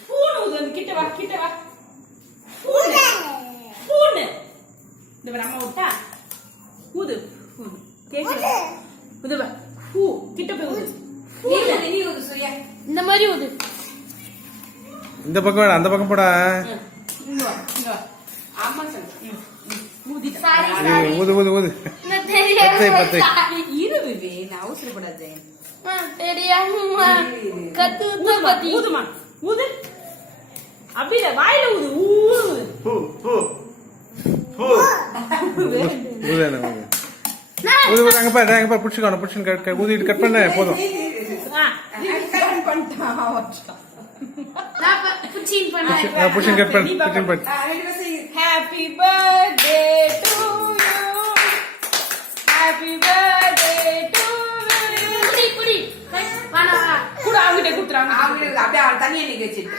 பூனை ஊது வந்து கிட்ட வா பூனை பூனை இந்த அம்மா விட்டா ஊது கேக்குது ஊது வா பூ கிட்ட போய் ஊது நீ ஊது சூர்யா இந்த மாதிரி ஊது இந்த பக்கம் வேணா அந்த பக்கம் போடா இங்க வா அம்மா சொல்லு ஊதி ஊது ஊது ஊது பத்தை இரு விவே நான் அவசரப்படாதே தெரியாம கத்து ஊதுமா ஊது அப்படியே வாயில ஊது பூ பூ பூ ஊது ஊது அங்க பாரு புடிச்சுக்கணும் ஊதிட்டு கட் பண்ண போதும் புடிச்சு கட் பண்ணு happy birthday to you happy birthday to you புடி கூட அவங்கிட்ட குடுத்துறாங்க அப்படியே தண்ணியை நிக்க வச்சிட்டு